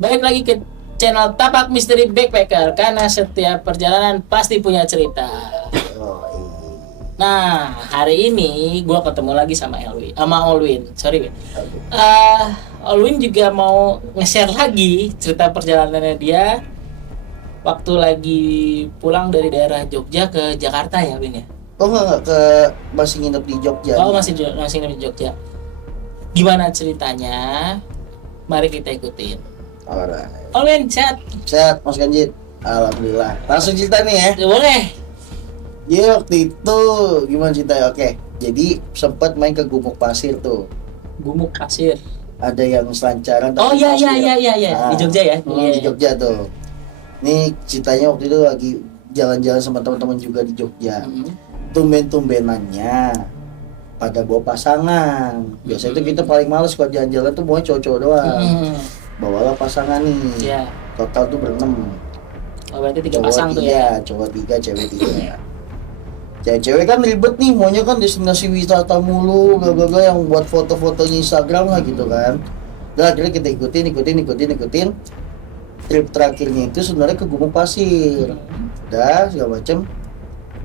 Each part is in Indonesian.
Balik lagi ke channel Tapak Misteri Backpacker, karena setiap perjalanan pasti punya cerita. Oh, Nah, hari ini gue ketemu lagi sama Olwin. Sorry, Win. Olwin juga mau nge-share lagi cerita perjalanannya dia waktu lagi pulang dari daerah Jogja ke Jakarta ya, Win ya? oh enggak ke masih nginep di Jogja. Oh, masih nginep di Jogja. Gimana ceritanya? Mari kita ikutin. Alright. Olwin, sehat? Sehat Mas Ganjit. Alhamdulillah. Langsung cerita nih ya. Ya, boleh. Jadi waktu itu gimana ceritanya? Oke. Jadi sempat main ke Gumuk Pasir tuh. Gumuk Pasir. Ada yang selancaran. Oh tapi iya pasir. di Jogja ya. Iya. Di Jogja tuh. Nih ceritanya waktu itu lagi jalan-jalan sama teman-teman juga di Jogja. Tumben-tumbenannya pada bawa pasangan. Biasanya tuh kita paling males kalau jalan-jalan tuh bawa cowok-cowok doang. Bawalah pasangan nih. Iya. Total tuh berenam. Oh, berarti 3 Cowok pasang tuh ya. Cowok 3, cewek 3. Cewek kan ribet nih, maunya kan destinasi wisata mulu, bla bla bla, yang buat foto-fotonya Instagram lah gitu kan. Dan akhirnya kita ikutin. Trip terakhirnya itu sebenarnya ke Gumuk Pasir. Udah segala macem.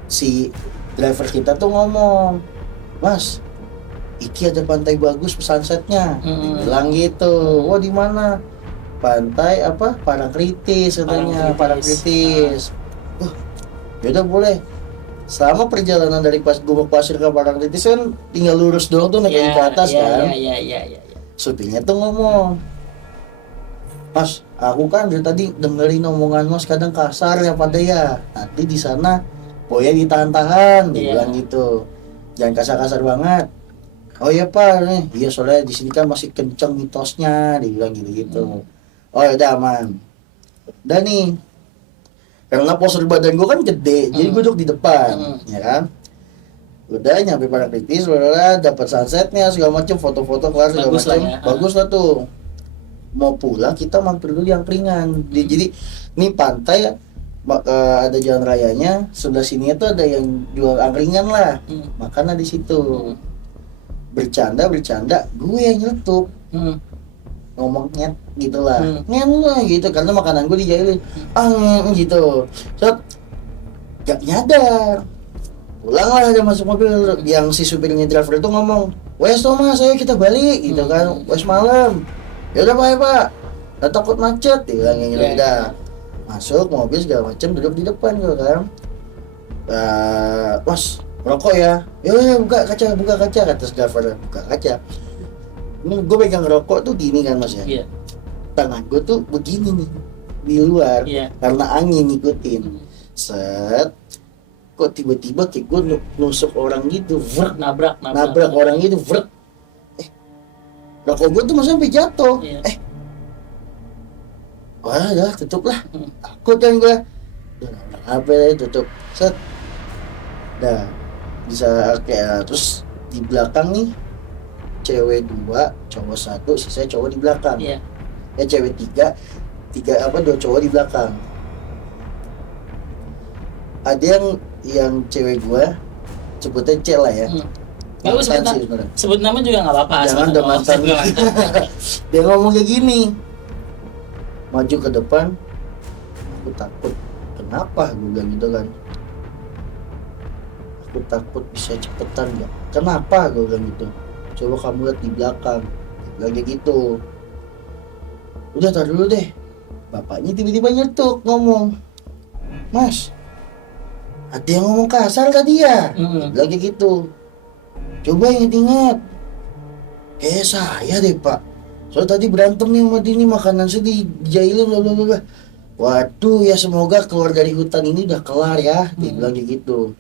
Si driver kita tuh ngomong, Mas, iki ada pantai bagus sunsetnya. Bilang gitu. Wah, di mana? Pantai apa? Parangtritis katanya. Parangtritis. Yaudah boleh. Selama perjalanan dari Gumuk Pasir ke Parangtritis kan tinggal lurus doang tuh naik ke atas kan. Iya. Supirnya tuh ngomong, Mas, aku kan dari tadi dengerin omongan Mas kadang kasar ya pada ya. Nanti di sana boya ditahan-tahan, dia bilang gitu. Jangan kasar-kasar banget. Oh iya Pak, nih. Iya soalnya di sini kan masih kenceng mitosnya, dia bilang gitu. Oh ya udah aman. Udah nih. Karena postur badan gue kan gede, jadi gue duduk di depan, ya kan. Udah nyampe Parangtritis, dapat sunsetnya segala macam, foto-foto kelar segala macam, bagus lah tuh. Mau pulang kita mampir dulu yang ringan. Jadi ini pantai ada jalan rayanya, sebelah sini itu ada yang jual angkringan lah, makan di situ. Bercanda, gue yang nyetuk. Ngomongnya gitulah, lah gitu, karena makanan gue dijailin, gitu. So, gak nyadar, pulanglah dia masuk mobil. Yang si supirnya driver itu ngomong, wes Thomas, ayo kita balik gitu kan, wes malam. Ya udah pak, gak takut macet, dia bilang gitu. Udah masuk mobil segala macam, duduk di depan gitu kan. Mas, rokok ya? Ya buka kaca, kata driver, buka kaca. Ini gue pegang rokok tuh gini kan Mas ya. Iya. Tangan gue tuh begini nih di luar, karena angin ngikutin. Set, kok tiba-tiba kayak gue nusuk orang gitu, nabrak orang gitu, rokok gue tuh masih sampai jatuh. Wah, dah tutup lah. Takut kan gue. Apa ya, tutup. Set. Dah bisa kayak terus di belakang nih cewek 2, cowok 1, sisa cowok di belakang. Ya cewek 3 2 cowok di belakang. Ada yang cewek gua sebutnya C lah ya. Sebut nama juga nggak apa-apa. Jangan udah mantan. Dia ngomong kayak gini, maju ke depan, aku takut. Kenapa? Gue bilang gitu kan. Aku takut bisa cepetan nggak? Kenapa? Gue bilang gitu. Coba kamu lihat di belakang, lagi gitu. Udah tar dulu deh. Bapaknya tiba-tiba nyetuk ngomong, Mas, ada yang ngomong kasar tadi ya? Lagi gitu. Coba ingat-ingat. Kayak saya deh pak. Soalnya tadi berantem nih sama dia, makanan saya dijailin bla bla bla. Waduh ya, semoga keluar dari hutan ini udah kelar ya. Dia bilang kayak gitu.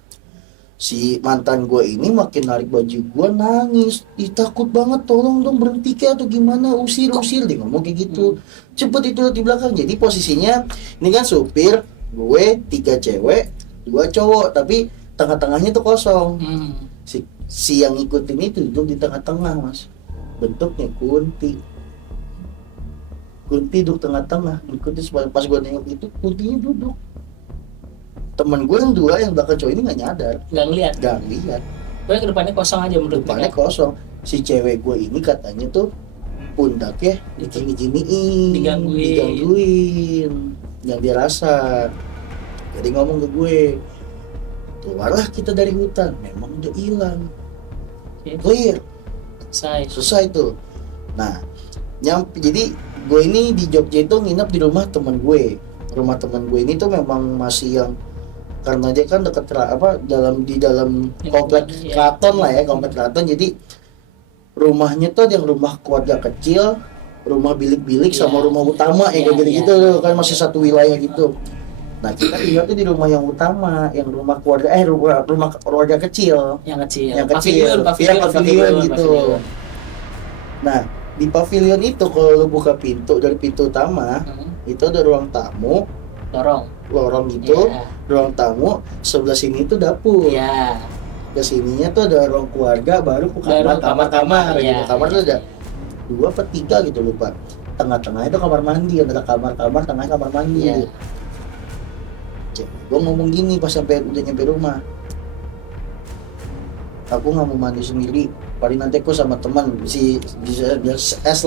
Si mantan gue ini makin narik baju gue, nangis, takut banget, tolong dong berhenti kayak atau gimana, usir dia ngomong kayak gitu. Cepet itu di belakang. Jadi posisinya ini kan supir gue 3 cewek 2 cowok, tapi tengah-tengahnya tuh kosong. Si yang ikutin itu duduk di tengah-tengah Mas, bentuknya Kunti duduk tengah-tengah, ikutin. Pas gue nengok itu Kuntinya duduk. Temen gue yang 2 yang belakang cowok ini nggak nyadar, nggak ngeliat. Gue ke depannya kosong aja menurut depannya kosong. Si cewek gue ini katanya tuh pundaknya digini-giniin, digangguin yang dia rasa. Jadi ngomong ke gue, keluarlah kita dari hutan, memang udah hilang. Clear, selesai tuh. Nah, jadi gue ini di Jogja itu nginep di rumah teman gue. Rumah teman gue ini tuh memang masih yang, karena dia kan dekat di dalam komplek keraton lah ya, komplek keraton. Jadi rumahnya tuh yang rumah keluarga kecil, rumah bilik-bilik sama rumah utama yang gitu kan, masih satu wilayah gitu. Nah, kita tinggal tuh di rumah yang utama, yang rumah keluarga rumah keluarga kecil. Yang kecil. Pavilion gitu. Nah, di pavilion itu kalau lu buka pintu dari pintu utama, itu ada ruang tamu, lorong gitu, ruang tamu, sebelah sini itu dapur. Ke sininya tuh ada ruang keluarga, baru kamar gitu. Kamar tuh ada 2 atau 3 gitu, lupa. Tengah-tengah itu kamar mandi, ada kamar-kamar, tengah kamar mandi. Gue ngomong gini pas udah nyampe rumah, aku nggak mau mandi sendiri, paling nanti aku sama teman si S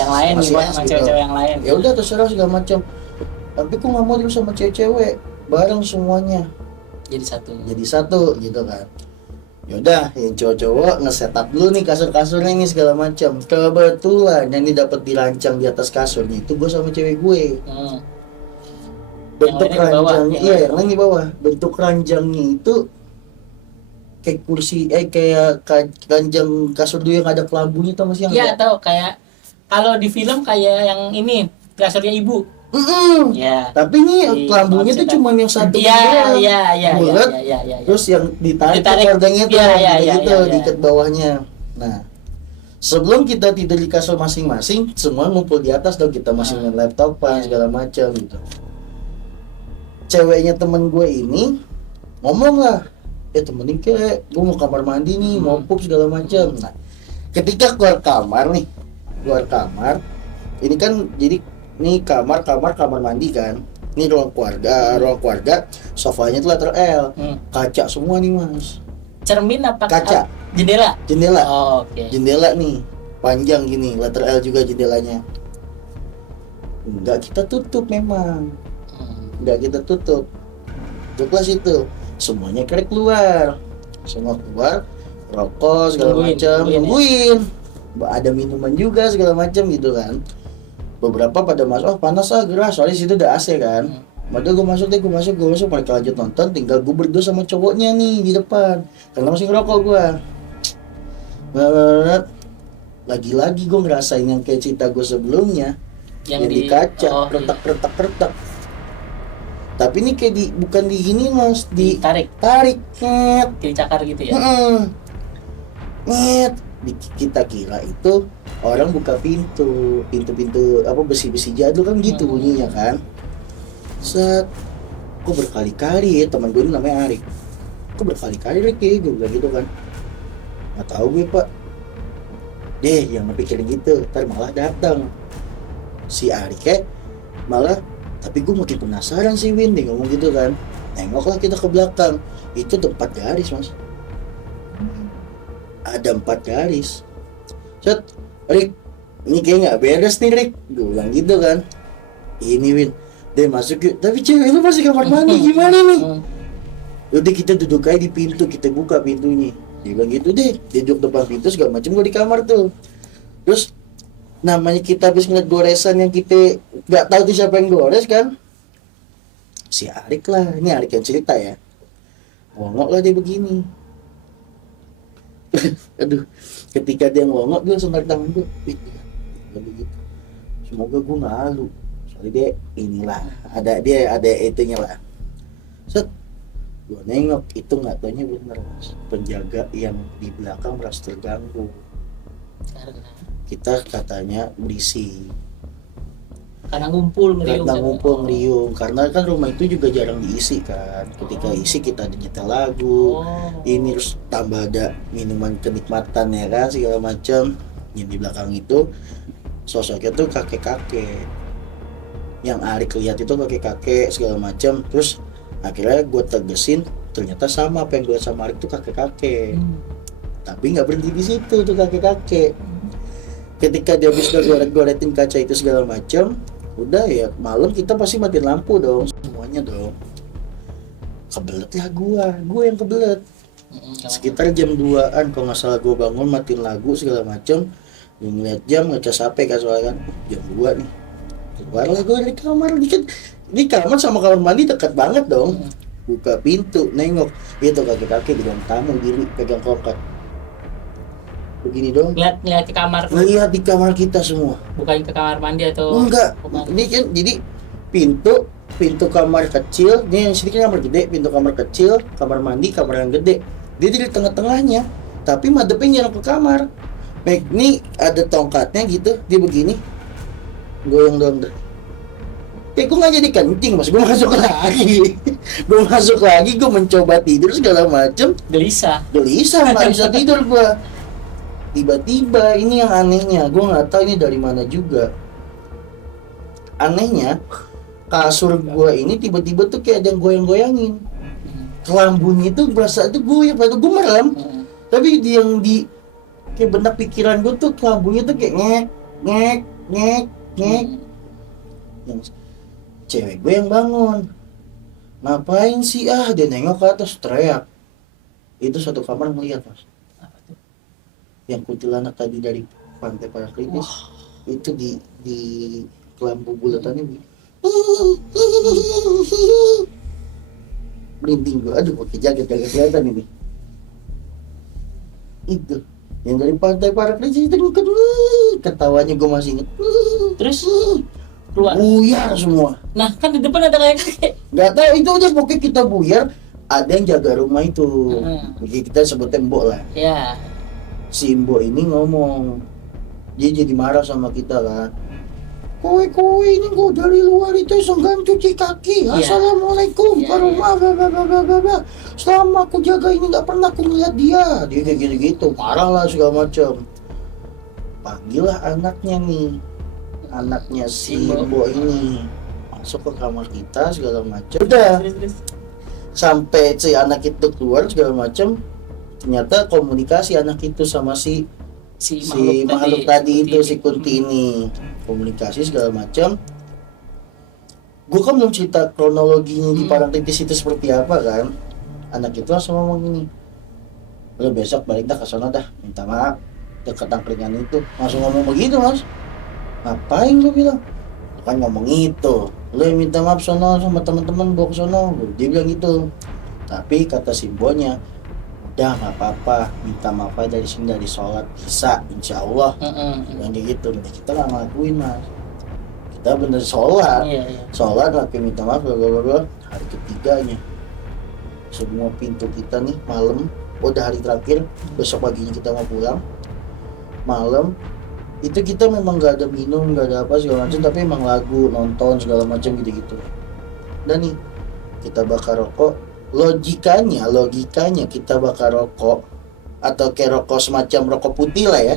yang lain nih, sama cewek-cewek yang lain. Ya udah terserah segala macam, tapi aku nggak mau dulu sama cewek-cewek bareng semuanya, jadi satu gitu kan. Yaudah, yang cowok-cowok nge-setup dulu nih kasur-kasurnya ini segala macam. Kebetulan yang dapat dirancang di atas kasurnya itu gue sama cewek gue. Bentuk ranjangnya, yang lain di bawah. Bentuk ranjangnya itu kayak kursi, kayak ranjang kasur dulu yang ada kelambunya, tau masih yang? Iya, tahu, kayak kalau di film kayak yang ini kasurnya ibu. Tapi ini kelambunya tuh cuma yang satu bulat, terus yang ditarik keluarganya tuh gitu, diikat bawahnya. Nah, sebelum kita tidur di kasur masing-masing, semua ngumpul di atas dong, kita masih main laptopan segala macam gitu. Ceweknya temen gue ini ngomong lah, temenin ke, gue mau kamar mandi nih, mau pup segala macam. Nah, ketika keluar kamar, ini kan jadi ini kamar mandi kan, ini ruang keluarga, sofanya tuh letter L, kaca semua nih mas. Cermin apa? Kaca. Jendela. Oh, okay. Jendela nih, panjang gini, letter L juga jendelanya. Enggak kita tutup memang. Duduklah situ, semuanya keluar, rokok segala macam, nungguin. Ada minuman juga segala macam gitu kan. Beberapa pada masuk, panas gerah, soalnya situ udah AC kan. Padahal gue masuk, mereka lanjut nonton, tinggal gue berdua sama cowoknya nih di depan, karena masih ngerokok gue. Lagi-lagi gue ngerasain yang kayak cerita gue sebelumnya, yang di kaca, retak. Tapi ini kayak bukan di gini mas, tarik, kayak cakar gitu ya. Kita kira itu orang buka pintu besi jadul kan gitu bunyinya kan. Kok berkali-kali ya, teman gue ini namanya Arik. Kok berkali-kali Rik ya, gue bilang gitu kan. Nggak tahu gue pak. Yang ngepikirin gitu, ntar malah datang si Arik malah. Tapi gue makin penasaran sih Win, dia ngomong gitu kan. Nengoklah kita ke belakang, itu ada 4 garis mas. Ada 4 garis. Rik, ini kayak nggak beres nih Rik, gue bilang gitu kan. Ini Win, dia masuk yuk. Tapi cewek lu masih kamar mandi, gimana nih? Udah kita duduk aja di pintu, kita buka pintunya. Dia bilang gitu deh, dia duduk depan pintu segala macam, gue di kamar tuh. Terus namanya kita habis ngeliat goresan yang kita nggak tahu tuh siapa yang gores kan, si Arik lah, ini Arik yang cerita ya, ngongok lah dia begini. Aduh, ketika dia ngongok dia langsung narik tangan gue, begitu, semoga gue nggak halu, soalnya dia inilah ada itunya lah. Gue nengok, itu nggak taunya bener mas, penjaga yang di belakang merasa terganggu karena kita katanya berisi, karena ngumpul ngeriung, karena kan rumah itu juga jarang diisi kan. Ketika isi kita ada nyetel lagu, ini terus tambah ada minuman kenikmatan ya kan segala macam. Yang di belakang itu sosoknya tuh kakek-kakek, yang Arik lihat itu kakek-kakek segala macam. Terus akhirnya gue tegesin, ternyata sama apa yang gue sama Arik tuh kakek-kakek. Tapi nggak berhenti di situ tuh kakek-kakek. ketika dia habis goret-goretin kaca itu segala macam, udah ya malam kita pasti matiin lampu dong, semuanya dong. Kebelet lah gua yang kebelet. Sekitar jam 2-an kalau nggak salah gua bangun matiin lagu segala macam, ngeliat jam ngecas HP kan soalnya kan jam 2 nih. Keluarlah gua dari kamar dikit. Ini kamar sama kamar mandi dekat banget dong. Buka pintu, nengok, itu kakek-kakek di ruang tamu diri pegang tongkat. Begini dong. Lihat ke kamar, Lihat di kamar kita semua. bukan ke kamar mandi atau Enggak. bukan? Ini kan jadi pintu kamar kecil, ini yang sini kan kamar gede, pintu kamar kecil, kamar mandi, kamar yang gede. Dia di tengah-tengahnya, tapi madepnya nyerap ke kamar. Baik, ini ada tongkatnya gitu, dia begini. Goyang doang deh. Gue nggak jadi kencing, mas. Gue masuk lagi. Gue mencoba tidur segala macem. Gelisah. Nggak bisa tidur gue. Tiba-tiba ini yang anehnya, gue nggak tahu ini dari mana juga. Anehnya, kasur gue ini tiba-tiba tuh kayak ada yang goyang-goyangin. Kelambunya itu berasa itu gue, padahal gue merem. Tapi di kayak benak pikiran gue tuh kelambunya tuh kayak ngek. Yang cewek gue yang bangun. Ngapain sih dia nengok ke atas teriak. Itu satu kamar ngeliat, mas. Apa tuh? Yang kuntilanak tadi dari pantai Parakritis itu di kelambu bulatannya merinding gue, aduh pakai jaket kelihatan ini. Itu yang dari pantai Parakritis itu ketawanya gue masih inget. Terus keluar. Buyar semua. Nah, kan di depan ada kayak kakek. Nggak tahu itu aja pokoknya kita buyar. Ada yang jaga rumah itu. Jadi kita sebutnya Mbok lah. Ya. Si Mbok ini ngomong, dia jadi marah sama kita kan. Kowe ini kok dari luar itu senggan cuci kaki. Assalamualaikum ke rumah. Selama aku jaga ini nggak pernah aku ngeliat dia. Dia kayak gitu-gitu, marah lah segala macam. Panggillah anaknya nih, anaknya si Mbok ini masuk ke kamar kita segala macam. Udah sampai si anak itu keluar segala macam, ternyata komunikasi anak itu sama si makhluk tadi itu si Kunti ini komunikasi segala macam. Gue kan belum cerita kronologinya di Parakritis itu seperti apa kan. Anak itu langsung ngomong gini, lo besok balik dah ke sana dah, minta maaf dekat angkringan itu. Langsung ngomong begitu, mas. Ngapain gue bilang? Kan ngomong itu, lo yang minta maaf sono sama teman-teman bawa ke sono. Dia bilang gitu. Tapi kata simbolnya, udah nggak apa-apa, minta maaf aja dari sini, dari sholat bisa, insya Allah. Yang gitu, kita nggak ngelakuin, mas. Kita bener sholat, sholat lagi minta maaf, blablabla. Hari ketiganya, semua pintu kita nih malam, udah hari terakhir, besok paginya kita mau pulang, malam itu kita memang nggak ada minum, nggak ada apa segala macam, tapi emang lagu, nonton segala macam gitu-gitu. Dan nih kita bakar rokok. Logikanya kita bakar rokok atau kayak rokok semacam rokok putih lah ya.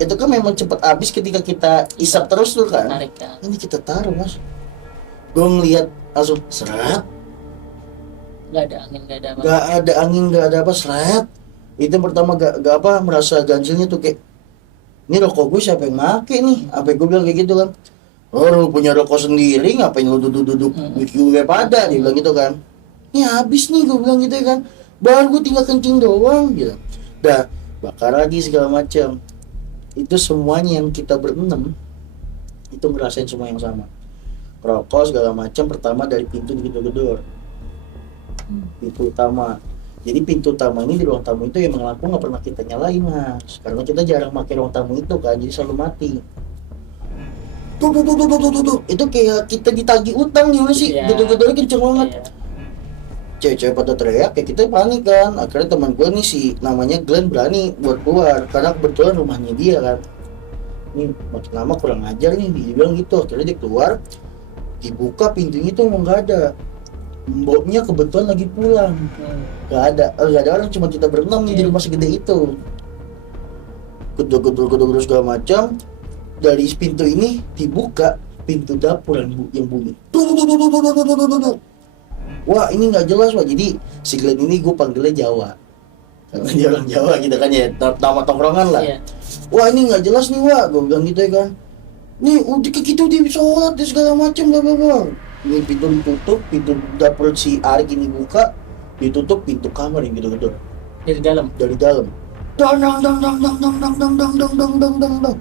Itu kan memang cepat habis ketika kita isap terus tuh kan. Ini kita taruh, mas. Gue ngeliat langsung seret. Nggak ada angin, nggak ada apa. Nggak ada apa, seret. Itu pertama gak apa, merasa ganjilnya tuh kayak, ini rokok gue siapa yang make nih? Apa gue bilang kayak gitu kan. Oh, lu punya rokok sendiri, ngapain lu duduk-duduk gue pada? Dia bilang gitu kan. Ini habis nih, gue bilang gitu kan. Baru gue tinggal kencing doang gitu. Dah, bakar lagi segala macam. Itu semuanya yang kita berenam itu ngerasain semua yang sama. Rokok segala macam pertama dari pintu digedor-gedor. Pintu utama. Jadi pintu utama ini di ruang tamu itu emang lampu nggak pernah kita nyalain, mas, karena kita jarang pakai ruang tamu itu kan, jadi selalu mati. Tuh. Itu kayak kita ditagih utang gimana sih? Gedor-gedornya kenceng banget. Cewek-cewek pada teriak, kayak kita panik kan. Akhirnya teman gue nih si namanya Glenn berani buat keluar karena kebetulan rumahnya dia kan. Ini makin lama kurang ajar nih, dia bilang gitu. Akhirnya dia keluar, dibuka pintunya itu emang nggak ada. Mboknya kebetulan lagi pulang, nggak ada orang, cuma kita berenam nih di rumah segede itu. Gedor segala macam. Dari pintu ini dibuka pintu dapur yang bunyi. Wah, ini nggak jelas, wah. Jadi si Glenn ini gue panggilnya Jawa karena dia orang Jawa gitu kan ya, nama tongkrongan lah. wah ini nggak jelas nih Wak, gue bilang gitu ya kan. Nih udah gitu dia sholat dia segala macam bla bla bla. Ini pintu ditutup, pintu dapur si Arik ini buka, ditutup pintu kamar yang gitu-gitu Dari dalam. dari dalam. Dang dang dang dang dang dang dang dang dang dang dang dang dang dang.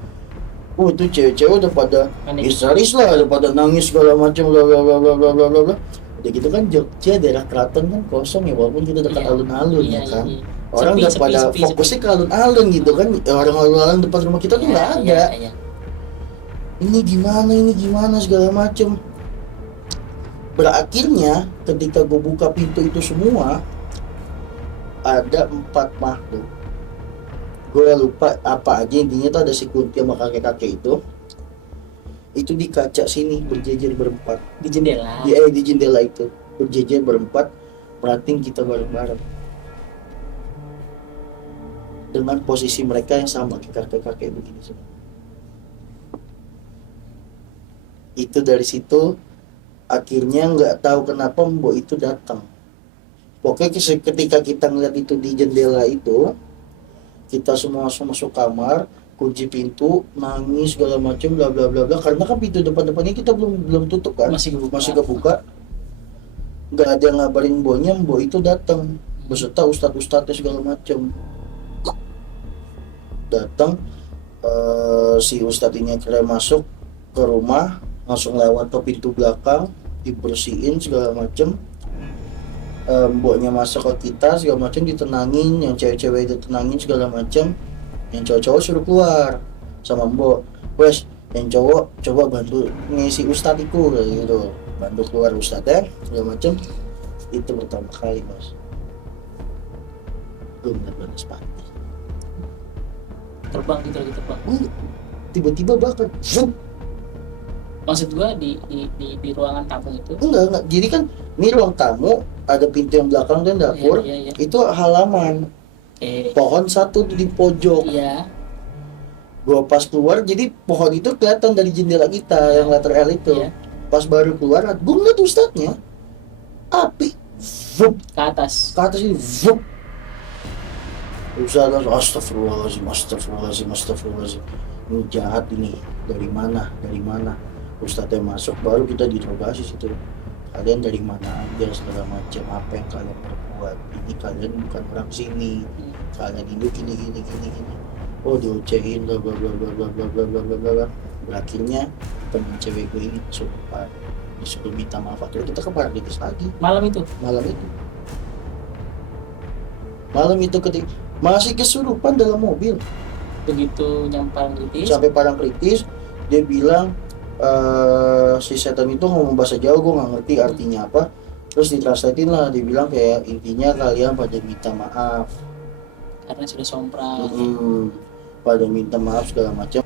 Oh itu cewek-cewek udah pada Panik. histeris lah, udah pada nangis segala macam bla bla bla bla bla bla bla bla. Udah gitu kan Jogja daerah keraton kan kosong ya walaupun kita dekat Iya. alun-alun Iya, ya kan. iya. Orang Sepi, udah sepi, pada sepi, fokusnya ke alun-alun gitu kan. Orang alun-alun depan rumah kita tuh nggak ada. Iya, iya. Ini gimana segala macem. Berakhirnya ketika gue buka pintu itu semua ada 4 makhluk. Gue lupa apa aja, intinya tuh ada si Kunti sama kakek-kakek itu di kaca sini berjejer berempat Di jendela. di jendela itu berjejer berempat merhatiin kita bareng-bareng dengan posisi mereka yang sama kayak kakek-kakek begini semua. Itu dari situ akhirnya nggak tahu kenapa mbok itu datang. Pokoknya ketika kita ngeliat itu di jendela itu, kita semua langsung masuk kamar, kunci pintu, nangis segala macam bla bla bla bla, karena kan pintu depan-depannya kita belum tutup kan, Masih kebuka. Nggak ada yang ngabarin mboknya, mbok itu datang beserta ustadz-ustadznya segala macam. Datang si ustadz ini akhirnya masuk ke rumah, langsung lewat ke pintu belakang, dibersihin segala macam. Mboknya masuk ke kita segala macam, ditenangin, yang cewek-cewek ditenangin segala macam, yang cowok-cowok suruh keluar sama mbok. Wes yang cowok coba bantu ngisi ustadz itu gitu, bantu keluar ustadz segala macam. Itu pertama kali mas gue benar-benar sepati. Terbang gitu lagi terbang. Tiba-tiba bahkan zoom. Maksud gua di ruangan tamu itu. Enggak, jadi kan ini ruang tamu, ada pintu yang belakang dan dapur. Iya. Itu halaman, pohon satu di pojok. Iya. Gua pas keluar, jadi pohon itu kelihatan dari jendela kita yang letter L itu. Iya. Pas baru keluar, gua ngeliat ustadznya, api, vup, Ke atas. ini, vup. Ustadz langsung astagfirullahaladzim. Ini jahat ini, dari mana? Ustadznya masuk, baru kita diinterogasi situ. Kalian dari mana aja segala macam, apa yang kalian perbuat? Ini kalian bukan orang sini, kalian ini gini. Oh diocehin bla bla bla bla bla bla bla bla bla bla. Berakhirnya temen cewek gue ini disuruh minta maaf. Akhirnya kita ke Paradies lagi Malam itu. malam itu ketika masih kesurupan dalam mobil. Begitu nyampe kritis. Sampai parang kritis, dia bilang si setan itu ngomong bahasa Jawa, gue nggak ngerti artinya apa. Terus ditranslatein lah, dia bilang kayak intinya kalian pada minta maaf karena sudah sompral. pada minta maaf segala macam.